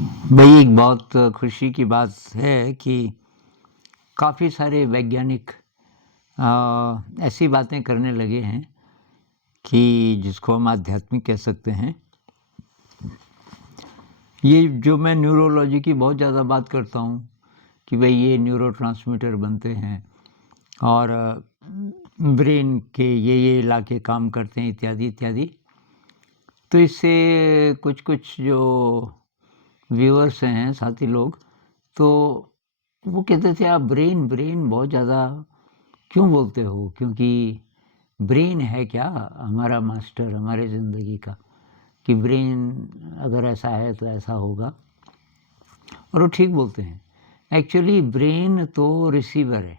भाई एक बहुत खुशी की बात है कि काफ़ी सारे वैज्ञानिक ऐसी बातें करने लगे हैं कि जिसको हम आध्यात्मिक कह सकते हैं। ये जो मैं न्यूरोलॉजी की बहुत ज़्यादा बात करता हूँ कि भाई ये न्यूरोट्रांसमीटर बनते हैं और ब्रेन के ये इलाके काम करते हैं इत्यादि इत्यादि। तो इससे कुछ कुछ जो व्यूअर्स हैं साथी लोग, तो वो कहते थे आप ब्रेन ब्रेन बहुत ज़्यादा क्यों बोलते हो, क्योंकि ब्रेन है क्या हमारा मास्टर हमारे ज़िंदगी का, कि ब्रेन अगर ऐसा है तो ऐसा होगा। और वो ठीक बोलते हैं। एक्चुअली ब्रेन तो रिसीवर है।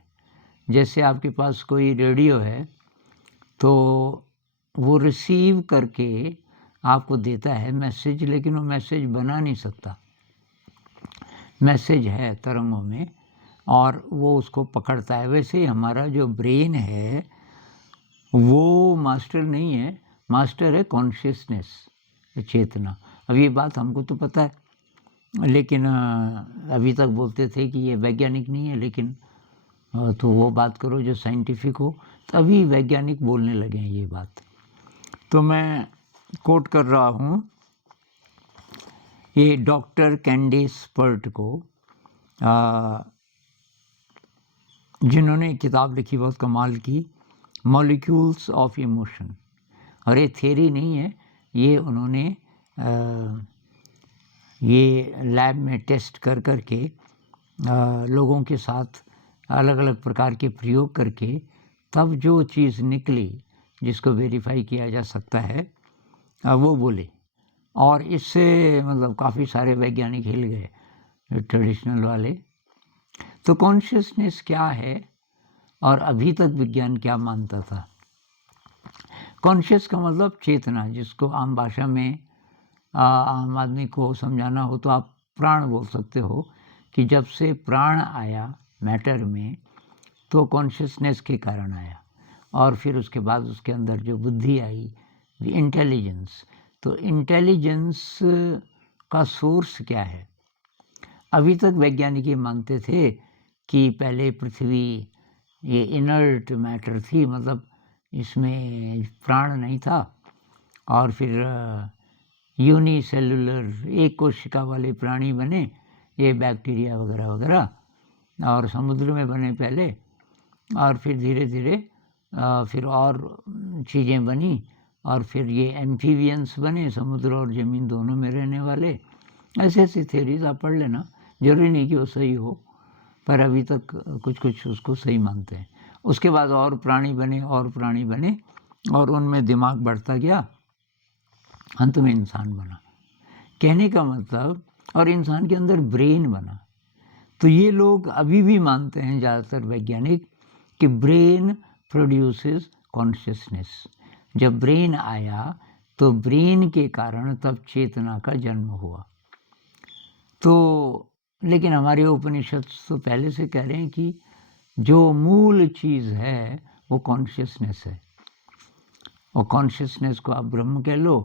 जैसे आपके पास कोई रेडियो है तो वो रिसीव करके आपको देता है मैसेज, लेकिन वो मैसेज बना नहीं सकता। मैसेज है तरंगों में और वो उसको पकड़ता है। वैसे ही हमारा जो ब्रेन है वो मास्टर नहीं है, मास्टर है कॉन्शियसनेस, चेतना। अब ये बात हमको तो पता है, लेकिन अभी तक बोलते थे कि ये वैज्ञानिक नहीं है, लेकिन तो वो बात करो जो साइंटिफिक हो। तभी वैज्ञानिक बोलने लगे हैं ये बात। तो मैं कोट कर रहा हूँ ये डॉक्टर कैंडिस पर्ट को, जिन्होंने किताब लिखी बहुत कमाल की, मॉलिक्यूल्स ऑफ इमोशन। और ये थ्योरी नहीं है, ये उन्होंने ये लैब में टेस्ट कर कर के लोगों के साथ अलग अलग प्रकार के प्रयोग करके तब जो चीज़ निकली जिसको वेरीफाई किया जा सकता है वो बोले। और इससे मतलब काफ़ी सारे वैज्ञानिक हिल गए ट्रेडिशनल वाले। तो कॉन्शियसनेस क्या है और अभी तक विज्ञान क्या मानता था। कॉन्शियस का मतलब चेतना, जिसको आम भाषा में आम आदमी को समझाना हो तो आप प्राण बोल सकते हो, कि जब से प्राण आया मैटर में तो कॉन्शियसनेस के कारण आया, और फिर उसके बाद उसके अंदर जो बुद्धि आई, इंटेलिजेंस। तो इंटेलिजेंस का सोर्स क्या है। अभी तक वैज्ञानिक ये मानते थे कि पहले पृथ्वी ये इनर्ट मैटर थी, मतलब इसमें प्राण नहीं था, और फिर यूनिसेलुलर एक कोशिका वाले प्राणी बने, ये बैक्टीरिया वगैरह वगैरह, और समुद्र में बने पहले, और फिर धीरे धीरे फिर और चीज़ें बनी, और फिर ये एम्फीबियंस बने, समुद्र और ज़मीन दोनों में रहने वाले। ऐसे ऐसी थेरीज आप पढ़ लेना, जरूरी नहीं कि वो सही हो, पर अभी तक कुछ कुछ उसको सही मानते हैं। उसके बाद और प्राणी बने और प्राणी बने, और उनमें दिमाग बढ़ता गया, अंत में इंसान बना। कहने का मतलब, और इंसान के अंदर ब्रेन बना। तो ये लोग अभी भी मानते हैं ज़्यादातर वैज्ञानिक कि ब्रेन प्रोड्यूसेस कॉन्शियसनेस। जब ब्रेन आया तो ब्रेन के कारण तब चेतना का जन्म हुआ। तो लेकिन हमारे उपनिषद तो पहले से कह रहे हैं कि जो मूल चीज़ है वो कॉन्शियसनेस है। और कॉन्शियसनेस को आप ब्रह्म कह लो,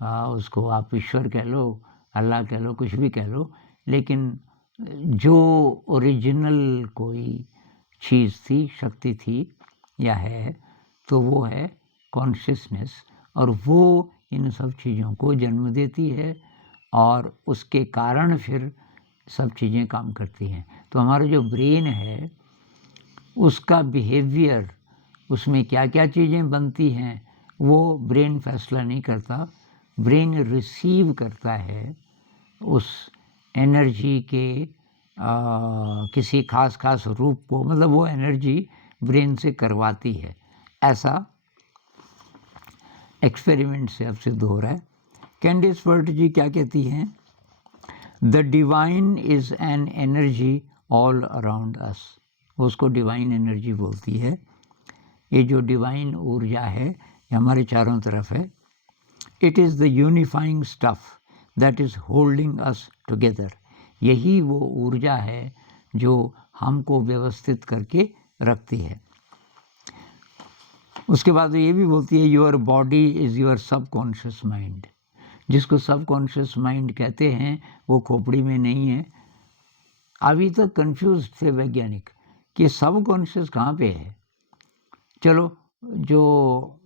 उसको आप ईश्वर कह लो, अल्लाह कह लो, कुछ भी कह लो, लेकिन जो ओरिजिनल कोई चीज़ थी, शक्ति थी या है, तो वो है कॉन्शियसनेस। और वो इन सब चीज़ों को जन्म देती है और उसके कारण फिर सब चीज़ें काम करती हैं। तो हमारा जो ब्रेन है उसका बिहेवियर, उसमें क्या क्या चीज़ें बनती हैं, वो ब्रेन फैसला नहीं करता। ब्रेन रिसीव करता है उस एनर्जी के किसी खास खास रूप को, मतलब वो एनर्जी ब्रेन से करवाती है। ऐसा एक्सपेरिमेंट से अब सिद्ध हो रहा है। कैंडिस पर्ट जी क्या कहती हैं, the divine is an energy all around us. उसको डिवाइन एनर्जी बोलती है। ये जो डिवाइन ऊर्जा है ये हमारे चारों तरफ है। It is the unifying stuff that is holding us together. यही वो ऊर्जा है जो हमको व्यवस्थित करके रखती है। उसके बाद ये भी बोलती है, your body is your subconscious mind. जिसको सबकॉन्शियस माइंड कहते हैं, वो खोपड़ी में नहीं है। अभी तक कंफ्यूज थे वैज्ञानिक कि सबकॉन्शियस कहाँ पे है। चलो, जो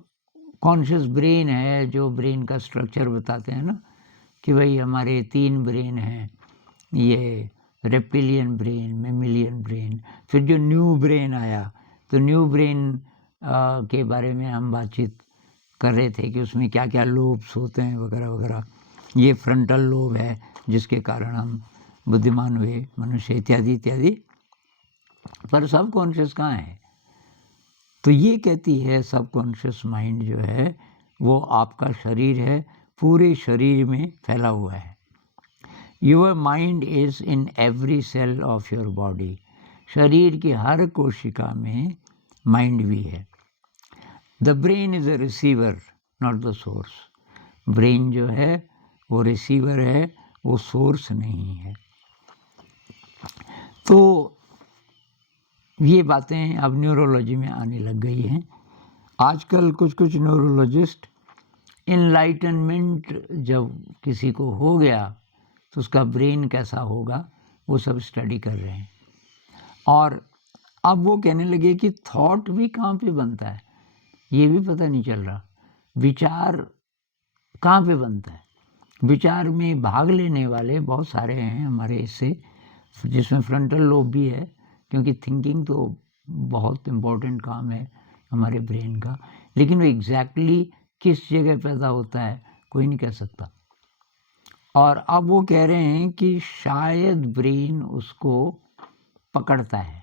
कॉन्शियस ब्रेन है, जो ब्रेन का स्ट्रक्चर बताते हैं ना कि भाई हमारे 3 ब्रेन हैं, ये रेप्टिलियन ब्रेन, मेमिलियन ब्रेन, फिर जो न्यू ब्रेन आया, तो न्यू ब्रेन के बारे में हम बातचीत कर रहे थे कि उसमें क्या क्या लोब्स होते हैं वगैरह वगैरह। ये फ्रंटल लोब है जिसके कारण हम बुद्धिमान हुए, मनुष्य, इत्यादि इत्यादि। पर सबकॉन्शियस कहाँ है? तो ये कहती है सबकॉन्शियस माइंड जो है वो आपका शरीर है, पूरे शरीर में फैला हुआ है। Your mind is in every cell of your body. शरीर की हर कोशिका में माइंड भी है। The brain is a receiver not the source. Brain जो है वो रिसीवर है, वो सोर्स नहीं है। तो ये बातें अब न्यूरोलॉजी में आने लग गई हैं। आजकल कुछ कुछ न्यूरोलॉजिस्ट इनलाइटनमेंट जब किसी को हो गया तो उसका ब्रेन कैसा होगा वो सब स्टडी कर रहे हैं। और अब वो कहने लगे कि थॉट भी कहाँ पे बनता है ये भी पता नहीं चल रहा। विचार कहाँ पे बनता है? विचार में भाग लेने वाले बहुत सारे हैं हमारे इससे, जिसमें फ्रंटल लोब भी है, क्योंकि थिंकिंग तो बहुत इम्पोर्टेंट काम है हमारे ब्रेन का। लेकिन वो एग्जैक्टली किस जगह पैदा होता है कोई नहीं कह सकता। और अब वो कह रहे हैं कि शायद ब्रेन उसको पकड़ता है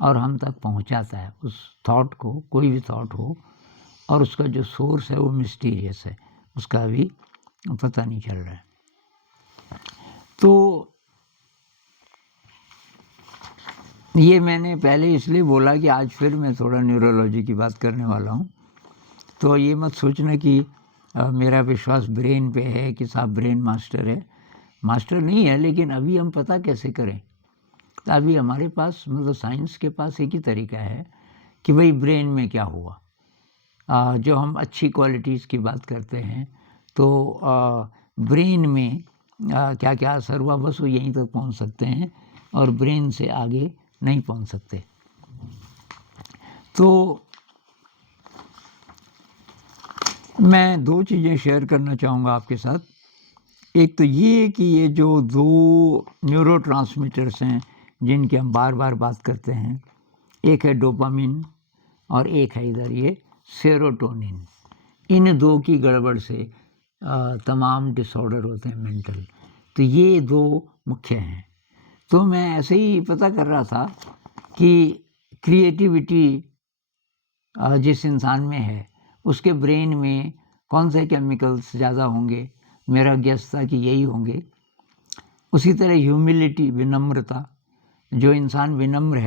और हम तक पहुंचाता है उस थॉट को, कोई भी थॉट हो, और उसका जो सोर्स है वो मिस्टीरियस है, उसका भी पता नहीं चल रहा है। तो ये मैंने पहले इसलिए बोला कि आज फिर मैं थोड़ा न्यूरोलॉजी की बात करने वाला हूँ। तो ये मत सोचना कि मेरा विश्वास ब्रेन पे है कि साहब ब्रेन मास्टर है। मास्टर नहीं है, लेकिन अभी हम पता कैसे करें? तो अभी हमारे पास, मतलब साइंस के पास एक ही तरीका है कि भाई ब्रेन में क्या हुआ। जो हम अच्छी क्वालिटीज़ की बात करते हैं तो ब्रेन में क्या क्या असर हुआ, बस वो यहीं तक पहुंच सकते हैं और ब्रेन से आगे नहीं पहुंच सकते। तो मैं 2 चीज़ें शेयर करना चाहूँगा आपके साथ। एक तो ये कि ये जो 2 न्यूरोट्रांसमीटर्स हैं जिनकी हम बार बार बात करते हैं, एक है डोपामिन और एक है इधर ये सेरोटोनिन। इन 2 की गड़बड़ से तमाम डिसऑर्डर होते हैं मेंटल। तो ये 2 मुख्य हैं। तो मैं ऐसे ही पता कर रहा था कि क्रिएटिविटी जिस इंसान में है उसके ब्रेन में कौन से केमिकल्स ज़्यादा होंगे। मेरा गेस था कि यही होंगे। उसी तरह ह्यूमिलिटी, विनम्रता, जो इंसान विनम्र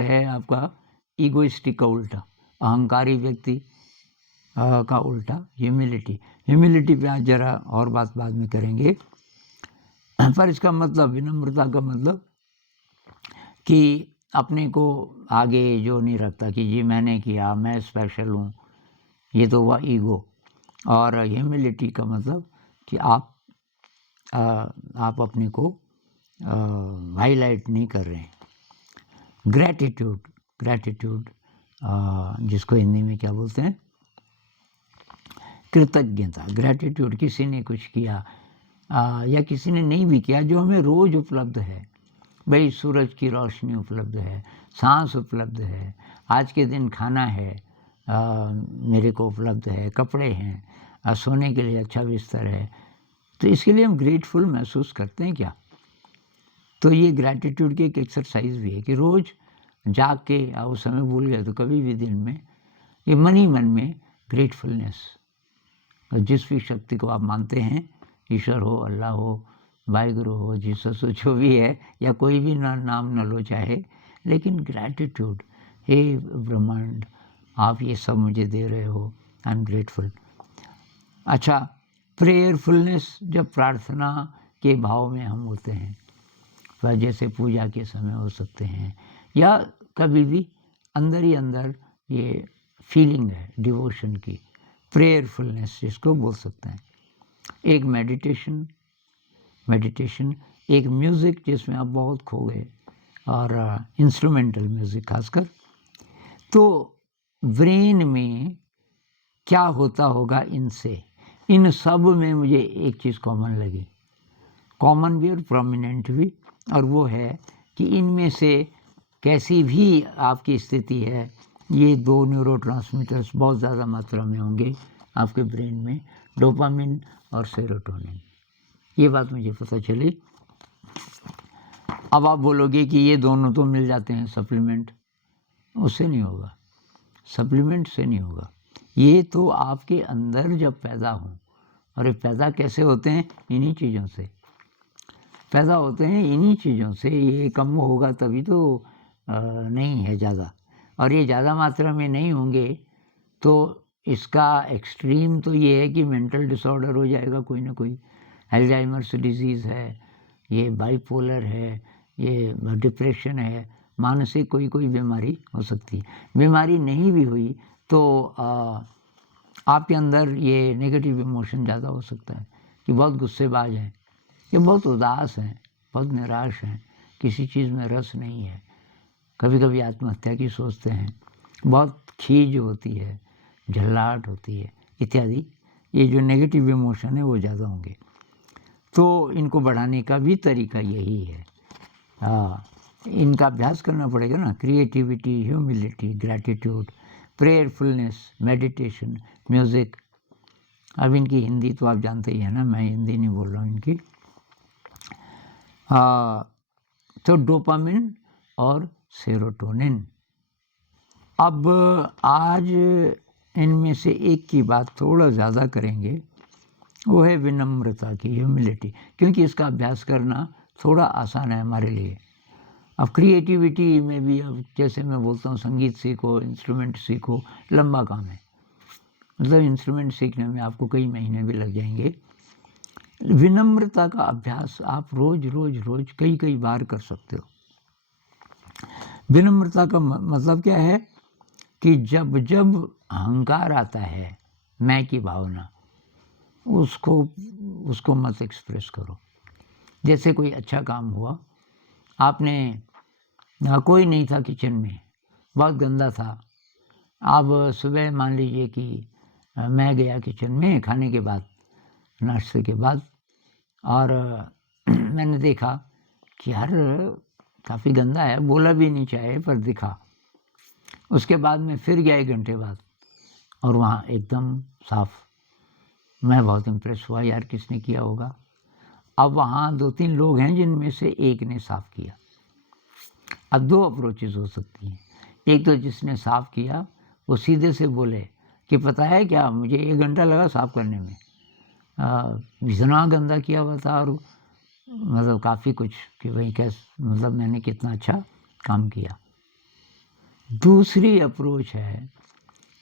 है आपका ईगोइस्टिक का उल्टा, अहंकारी व्यक्ति का उल्टा ह्यूमिलिटी पे आज जरा और बात बाद में करेंगे। पर इसका मतलब, विनम्रता का मतलब कि अपने को आगे जो नहीं रखता कि जी मैंने किया, मैं स्पेशल हूँ, ये तो हुआ ईगो। और ह्यूमिलिटी का मतलब कि आप अपने को हाईलाइट नहीं कर रहे हैं। ग्रैटिट्यूड जिसको हिंदी में क्या बोलते हैं, कृतज्ञता। ग्रैटिट्यूड, किसी ने कुछ किया या किसी ने नहीं भी किया, जो हमें रोज़ उपलब्ध है। भाई सूरज की रोशनी उपलब्ध है, सांस उपलब्ध है, आज के दिन खाना है मेरे को उपलब्ध है, कपड़े हैं, सोने के लिए अच्छा बिस्तर है। तो इसके लिए हम ग्रेटफुल महसूस करते हैं क्या? तो ये ग्रैटिट्यूड की एक एक्सरसाइज भी है कि रोज़ जाग के उस समय भूल गए तो कभी भी दिन में ये मन ही मन में ग्रेटफुलनेस, जिस भी शक्ति को आप मानते हैं, ईश्वर हो, अल्लाह हो, वाहिगुरु हो, जीसस हो, जो भी है, या कोई भी नाम न लो चाहे, लेकिन ग्रैटिट्यूड, हे ब्रह्मांड आप ये सब मुझे दे रहे हो, आई एम ग्रेटफुल। अच्छा, प्रेयरफुलनेस, जब प्रार्थना के भाव में हम होते हैं, वह जैसे पूजा के समय हो सकते हैं या कभी भी अंदर ही अंदर ये फीलिंग है डिवोशन की, प्रेयरफुलनेस जिसको बोल सकते हैं। एक मेडिटेशन, एक म्यूज़िक जिसमें आप बहुत खो गए, और इंस्ट्रूमेंटल म्यूज़िक खासकर। तो ब्रेन में क्या होता होगा इनसे? इन सब में मुझे एक चीज़ कॉमन लगी, कॉमन भी और प्रोमिनेंट भी, और वो है कि इनमें से कैसी भी आपकी स्थिति है, ये दो न्यूरोट्रांसमीटर्स बहुत ज़्यादा मात्रा में होंगे आपके ब्रेन में, डोपामिन और सेरोटोनिन। ये बात मुझे पता चली। अब आप बोलोगे कि ये दोनों तो मिल जाते हैं सप्लीमेंट, उससे नहीं होगा, सप्लीमेंट से नहीं होगा। ये तो आपके अंदर जब पैदा हों, और ये पैदा कैसे होते हैं? इन्हीं चीज़ों से पैदा होते हैं, इन्हीं चीज़ों से। ये कम होगा तभी तो नहीं है ज़्यादा, और ये ज़्यादा मात्रा में नहीं होंगे तो इसका एक्सट्रीम तो ये है कि मेंटल डिसऑर्डर हो जाएगा कोई ना कोई। अल्जाइमर्स डिजीज़ है, ये बाइपोलर है, ये डिप्रेशन है, मानसिक कोई बीमारी हो सकती है। बीमारी नहीं भी हुई तो आपके अंदर ये नेगेटिव इमोशन ज़्यादा हो सकता है कि बहुत गुस्सेबाज हैं, ये बहुत उदास हैं, बहुत निराश हैं, किसी चीज़ में रस नहीं है, कभी कभी आत्महत्या की सोचते हैं, बहुत खीज होती है, झल्लाहट होती है इत्यादि। ये जो नेगेटिव इमोशन है वो ज़्यादा होंगे। तो इनको बढ़ाने का भी तरीका यही है। इनका अभ्यास करना पड़ेगा ना, creativity, humility, gratitude, prayerfulness, meditation, music. अब इनकी हिंदी तो आप जानते ही हैं ना, मैं हिंदी नहीं बोल रहा हूँ इनकी। तो डोपामिन और सेरोटोनिन। अब आज इनमें से एक की बात थोड़ा ज़्यादा करेंगे, वो है विनम्रता की, ह्यूमिलिटी, क्योंकि इसका अभ्यास करना थोड़ा आसान है हमारे लिए। अब क्रिएटिविटी में भी, अब जैसे मैं बोलता हूँ संगीत सीखो, इंस्ट्रूमेंट सीखो, लंबा काम है, मतलब इंस्ट्रूमेंट सीखने में आपको कई महीने भी लग जाएंगे। विनम्रता का अभ्यास आप रोज कई बार कर सकते हो। विनम्रता का मतलब क्या है कि जब अहंकार आता है, मैं की भावना, उसको मत एक्सप्रेस करो। जैसे कोई अच्छा काम हुआ, आपने कोई नहीं था किचन में, बहुत गंदा था। अब सुबह मान लीजिए कि मैं गया किचन में खाने के बाद, नाश्ते के बाद, और मैंने देखा कि यार काफ़ी गंदा है, बोला भी नहीं चाहे पर दिखा। उसके बाद मैं फिर गया 1 घंटे बाद, और वहाँ एकदम साफ। मैं बहुत इम्प्रेस हुआ, यार किसने किया होगा। अब वहाँ 2-3 लोग हैं जिनमें से एक ने साफ़ किया। अब 2 अप्रोचेस हो सकती हैं। एक तो जिसने साफ़ किया वो सीधे से बोले कि पता है क्या, मुझे 1 घंटा लगा साफ़ करने में, इतना गंदा किया हुआ था, और मतलब काफ़ी कुछ कि भाई कैसे, मतलब मैंने कितना अच्छा काम किया। दूसरी अप्रोच है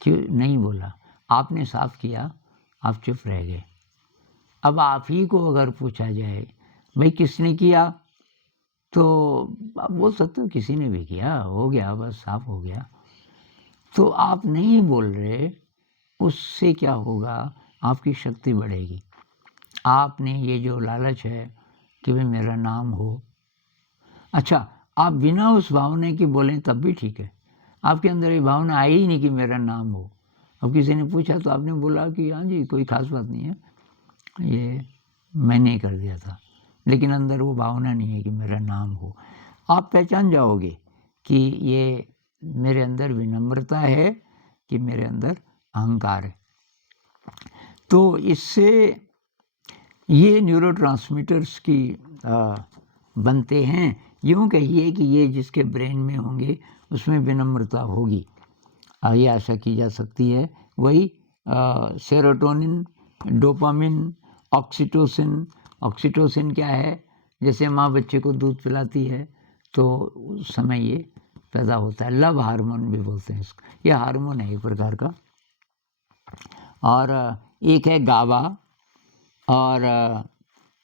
कि नहीं बोला, आपने साफ़ किया, आप चुप रह गए। अब आप ही को अगर पूछा जाए भाई किसने किया, तो आप बोल सकते हो किसी ने भी किया, हो गया, बस साफ हो गया। तो आप नहीं बोल रहे, उससे क्या होगा, आपकी शक्ति बढ़ेगी। आपने ये जो लालच है कि भाई मेरा नाम हो, अच्छा आप बिना उस भावना की बोलें तब भी ठीक है, आपके अंदर ये भावना आई ही नहीं कि मेरा नाम हो। अब किसी ने पूछा तो आपने बोला कि हाँ जी कोई ख़ास बात नहीं है, ये मैंने कर दिया था, लेकिन अंदर वो भावना नहीं है कि मेरा नाम हो। आप पहचान जाओगे कि ये मेरे अंदर विनम्रता है कि मेरे अंदर अहंकार है। तो इससे ये न्यूरोट्रांसमीटर्स की बनते हैं। यूँ कहिए कि ये जिसके ब्रेन में होंगे उसमें विनम्रता होगी, ये आशा की जा सकती है। वही सेरोटोनिन, डोपामिन, ऑक्सीटोसिन। ऑक्सीटोसिन क्या है, जैसे माँ बच्चे को दूध पिलाती है तो उस समय ये पैदा होता है, लव हार्मोन भी बोलते हैं इसको, ये हार्मोन है एक प्रकार का। और एक है गाबा और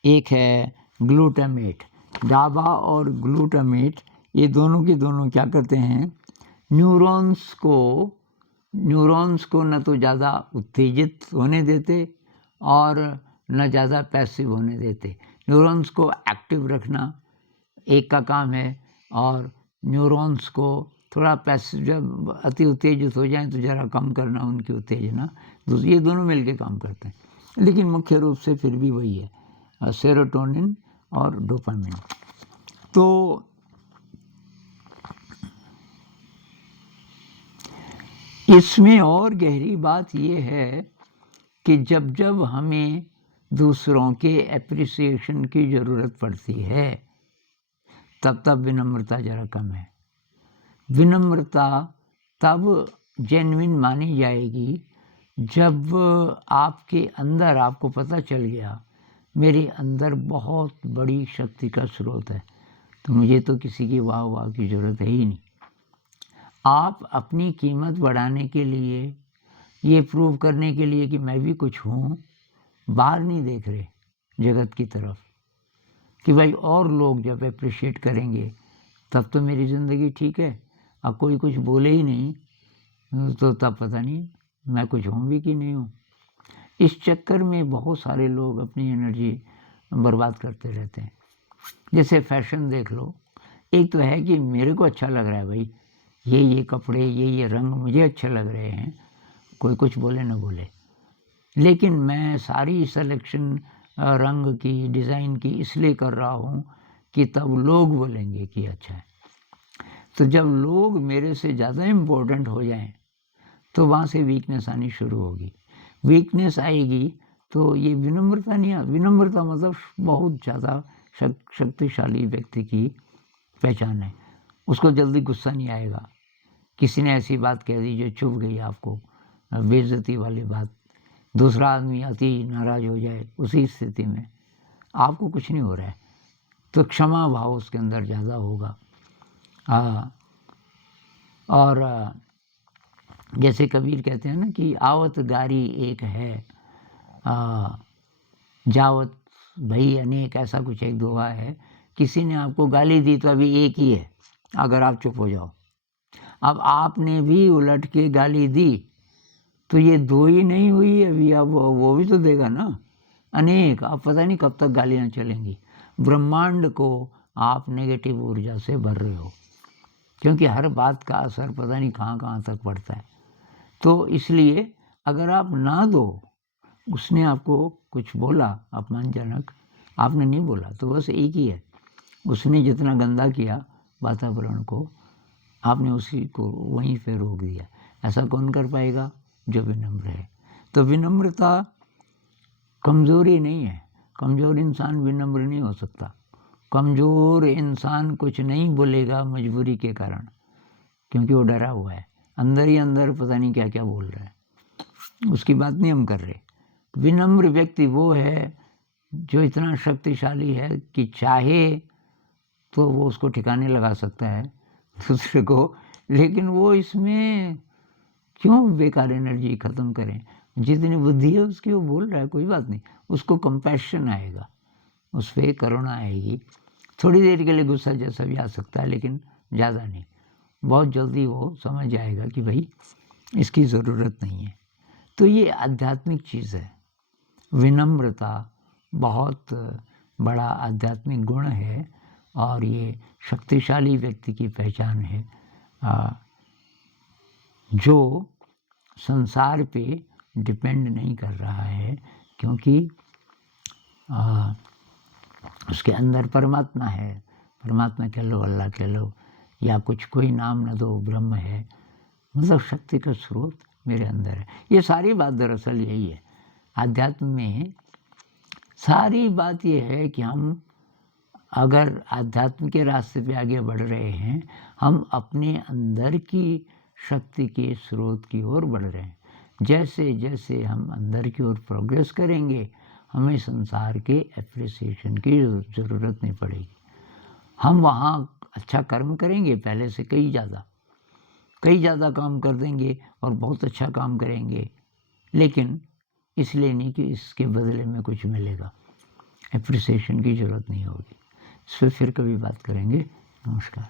एक है ग्लूटामेट। गाबा और ग्लूटामेट ये दोनों के दोनों क्या करते हैं, न्यूरॉन्स को न तो ज़्यादा उत्तेजित होने देते और न ज़्यादा पैसिव होने देते। न्यूरॉन्स को एक्टिव रखना एक का काम है, और न्यूरॉन्स को थोड़ा पैसिव, जब अति उत्तेजित हो जाएं तो ज़रा कम करना उनकी उत्तेजना, ये दोनों मिलके काम करते हैं। लेकिन मुख्य रूप से फिर भी वही है, सेरोटोनिन और डोपामिन। तो इसमें और गहरी बात ये है कि जब जब हमें दूसरों के एप्रिसिएशन की ज़रूरत पड़ती है तब तब विनम्रता ज़रा कम है। विनम्रता तब जेन्युइन मानी जाएगी जब आपके अंदर, आपको पता चल गया मेरे अंदर बहुत बड़ी शक्ति का स्रोत है, तो मुझे तो किसी की वाह वाह की ज़रूरत है ही नहीं। आप अपनी कीमत बढ़ाने के लिए, ये प्रूव करने के लिए कि मैं भी कुछ हूँ, बाहर नहीं देख रहे जगत की तरफ कि भाई और लोग जब अप्रिशिएट करेंगे तब तो मेरी ज़िंदगी ठीक है। अब कोई कुछ बोले ही नहीं तो तब पता नहीं मैं कुछ हूँ भी कि नहीं हूँ। इस चक्कर में बहुत सारे लोग अपनी एनर्जी बर्बाद करते रहते हैं। जैसे फैशन देख लो, एक तो है कि मेरे को अच्छा लग रहा है भाई, ये कपड़े, ये रंग मुझे अच्छे लग रहे हैं, कोई कुछ बोले ना बोले, लेकिन मैं सारी सिलेक्शन रंग की, डिज़ाइन की इसलिए कर रहा हूँ कि तब लोग बोलेंगे कि अच्छा है। तो जब लोग मेरे से ज़्यादा इम्पोर्टेंट हो जाएं तो वहाँ से वीकनेस आनी शुरू होगी। वीकनेस आएगी तो ये विनम्रता नहीं है। विनम्रता मतलब बहुत ज़्यादा शक्तिशाली व्यक्ति की पहचान है। उसको जल्दी गुस्सा नहीं आएगा। किसी ने ऐसी बात कह दी जो चुभ गई आपको, बेइज्जती वाली बात, दूसरा आदमी अति नाराज़ हो जाए, उसी स्थिति में आपको कुछ नहीं हो रहा है तो क्षमा भाव उसके अंदर ज़्यादा होगा। और जैसे कबीर कहते हैं ना कि आवत गारी एक है, जावत भई अनेक, ऐसा कुछ एक दोहा है। किसी ने आपको गाली दी तो अभी एक ही है अगर आप चुप हो जाओ। अब आपने भी उलट के गाली दी तो ये दो ही नहीं हुई अभी, अब वो भी तो देगा ना, अनेक। अब पता नहीं कब तक गालियाँ चलेंगी। ब्रह्मांड को आप नेगेटिव ऊर्जा से भर रहे हो, क्योंकि हर बात का असर पता नहीं कहाँ कहाँ तक पड़ता है। तो इसलिए अगर आप ना दो, उसने आपको कुछ बोला अपमानजनक, आपने नहीं बोला, तो बस एक ही है, उसने जितना गंदा किया वातावरण को, आपने उसी को वहीं पे रोक दिया। ऐसा कौन कर पाएगा? जो विनम्र है। तो विनम्रता कमज़ोरी नहीं है। कमज़ोर इंसान विनम्र नहीं हो सकता। कमज़ोर इंसान कुछ नहीं बोलेगा मजबूरी के कारण, क्योंकि वो डरा हुआ है, अंदर ही अंदर पता नहीं क्या क्या बोल रहा है, उसकी बात नहीं हम कर रहे। विनम्र व्यक्ति वो है जो इतना शक्तिशाली है कि चाहे तो वो उसको ठिकाने लगा सकता है दूसरे को, लेकिन वो इसमें क्यों बेकार एनर्जी ख़त्म करें। जितनी बुद्धि है उसकी वो बोल रहा है, कोई बात नहीं, उसको कंपैशन आएगा, उस पर करुणा आएगी। थोड़ी देर के लिए गुस्सा जैसा भी आ सकता है, लेकिन ज़्यादा नहीं। बहुत जल्दी वो समझ जाएगा कि भाई इसकी ज़रूरत नहीं है। तो ये आध्यात्मिक चीज़ है। विनम्रता बहुत बड़ा आध्यात्मिक गुण है और ये शक्तिशाली व्यक्ति की पहचान है, जो संसार पे डिपेंड नहीं कर रहा है, क्योंकि उसके अंदर परमात्मा है। परमात्मा कह लो, अल्लाह कह लो, या कुछ कोई नाम न दो, ब्रह्म है, मतलब शक्ति का स्रोत मेरे अंदर है। ये सारी बात दरअसल यही है। आध्यात्म में सारी बात ये है कि हम अगर आध्यात्म के रास्ते पे आगे बढ़ रहे हैं, हम अपने अंदर की शक्ति के स्रोत की ओर बढ़ रहे हैं। जैसे जैसे हम अंदर की ओर प्रोग्रेस करेंगे, हमें संसार के एप्रिसिएशन की ज़रूरत नहीं पड़ेगी। हम वहाँ अच्छा कर्म करेंगे, पहले से कई ज़्यादा काम कर देंगे और बहुत अच्छा काम करेंगे, लेकिन इसलिए नहीं कि इसके बदले में कुछ मिलेगा। एप्रिसिएशन की ज़रूरत नहीं होगी। इस पर फिर कभी बात करेंगे। नमस्कार।